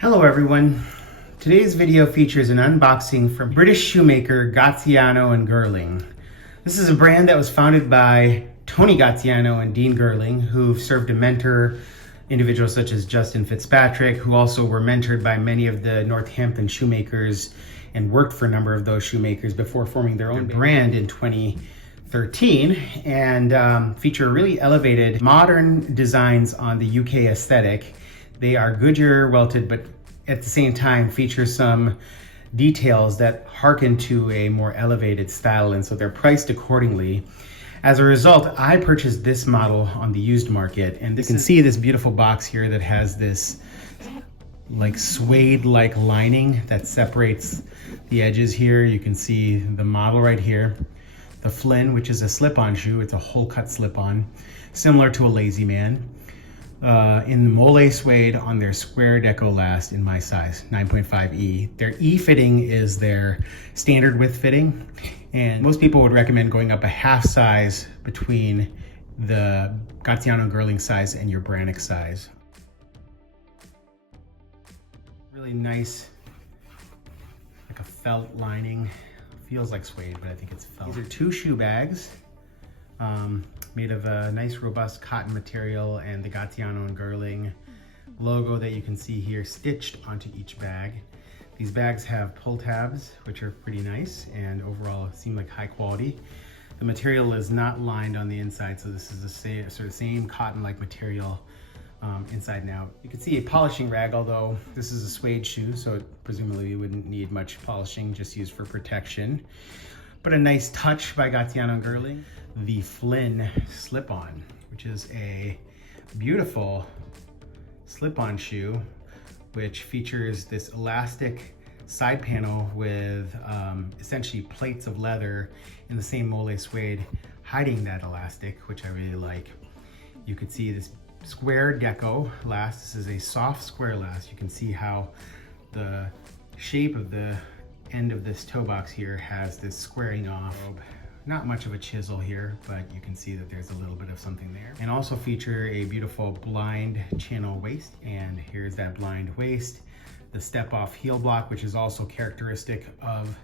Hello everyone. Today's video features an unboxing from British shoemaker Gaziano and Girling. This is a brand that was founded by Tony Gaziano and Dean Girling, who've served to mentor individuals such as Justin Fitzpatrick, who also were mentored by many of the Northampton shoemakers and worked for a number of those shoemakers before forming their own brand in 2013, and feature really elevated modern designs on the UK aesthetic. They are Goodyear welted, but at the same time feature some details that harken to a more elevated style, and so they're priced accordingly. As a result, I purchased this model on the used market, and you can see this beautiful box here that has this like suede-like lining that separates the edges here. You can see the model right here. The Flynn, which is a slip-on shoe. It's a whole-cut slip-on, similar to a Lazy Man. In the mole suede on their square Deco last in my size, 9.5E. Their E fitting is their standard width fitting, and most people would recommend going up a half size between the Gaziano Girling size and your Brannock size. Really nice, like a felt lining. Feels like suede, but I think it's felt. These are two shoe bags. Made of a nice robust cotton material, and the Gaziano and Girling logo that you can see here stitched onto each bag. These bags have pull tabs, which are pretty nice and overall seem like high quality. The material is not lined on the inside, so this is the same cotton-like material inside and out. You can see a polishing rag, although this is a suede shoe, so it presumably wouldn't need much polishing, just used for protection. But a nice touch by Gaziano and Girling. The Flynn slip-on, which is a beautiful slip-on shoe, which features this elastic side panel with essentially plates of leather in the same mole suede, hiding that elastic, which I really like. You can see this square Deco last. This is a soft square last. You can see how the shape of the end of this toe box here has this squaring off. Not much of a chisel here, but you can see that there's a little bit of something there. And also feature a beautiful blind channel waist. And here's that blind waist. The step off heel block, which is also characteristic of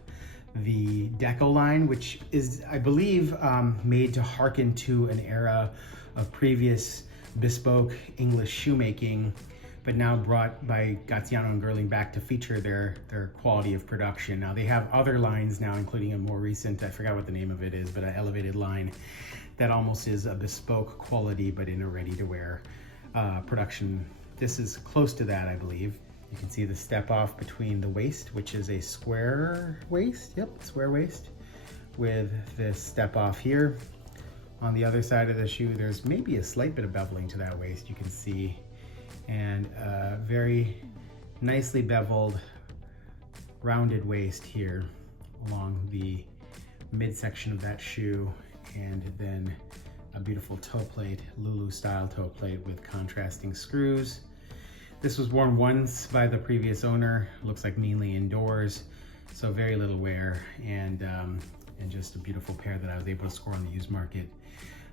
the Deco line, which is, I believe, made to harken to an era of previous bespoke English shoemaking, but now brought by Gaziano and Girling back to feature their quality of production. Now they have other lines now, including a more recent, I forgot what the name of it is, but an elevated line that almost is a bespoke quality, but in a ready-to-wear production. This is close to that, I believe. You can see the step off between the waist, which is a square waist, yep, square waist, with this step off here. On the other side of the shoe, there's maybe a slight bit of beveling to that waist, you can see, and a very nicely beveled rounded waist here along the midsection of that shoe, and then a beautiful toe plate, Lulu style toe plate with contrasting screws. This was worn once by the previous owner, looks like mainly indoors, so very little wear, and just a beautiful pair that I was able to score on the used market.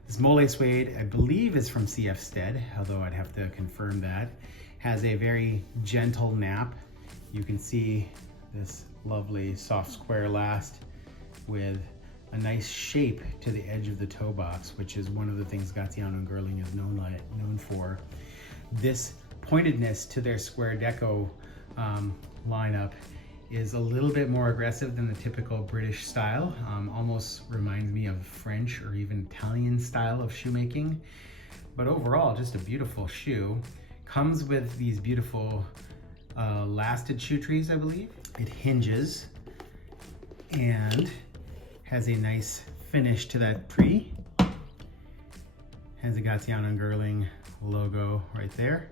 This mole suede, I believe, is from CF Stead, although I'd have to confirm that. Has a very gentle nap. You can see this lovely soft square last with a nice shape to the edge of the toe box, which is one of the things Gaziano and Girling is known for. This pointedness to their square Deco lineup is a little bit more aggressive than the typical British style. Almost reminds me of French or even Italian style of shoemaking. But overall, just a beautiful shoe. Comes with these beautiful lasted shoe trees, I believe. It hinges and has a nice finish to that tree. Has a Gaziano and Girling logo right there.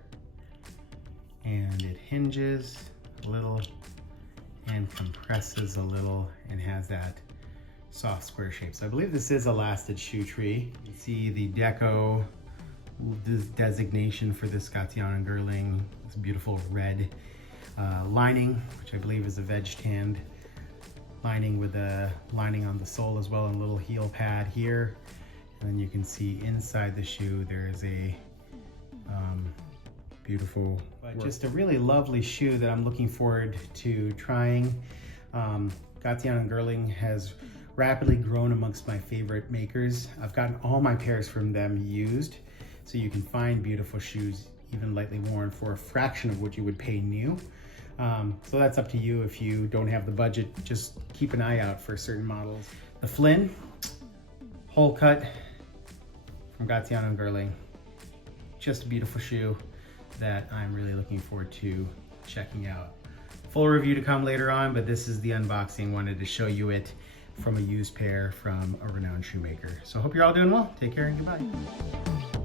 And it hinges a little and compresses a little and has that soft square shape. So I believe this is a lasted shoe tree. You see the Deco designation for this Gaziano and Girling, this beautiful red lining, which I believe is a veg tanned lining with a lining on the sole as well, and a little heel pad here. And then you can see inside the shoe there is a beautiful. But just a really lovely shoe that I'm looking forward to trying. Gaziano Girling has rapidly grown amongst my favorite makers. I've gotten all my pairs from them used, so you can find beautiful shoes, even lightly worn, for a fraction of what you would pay new. So that's up to you. If you don't have the budget, just keep an eye out for certain models. The Flynn Hole Cut from Gaziano Girling. Just a beautiful shoe that I'm really looking forward to checking out. Full review to come later on, but this is the unboxing. Wanted to show you it from a used pair from a renowned shoemaker. So I hope you're all doing well. Take care and goodbye.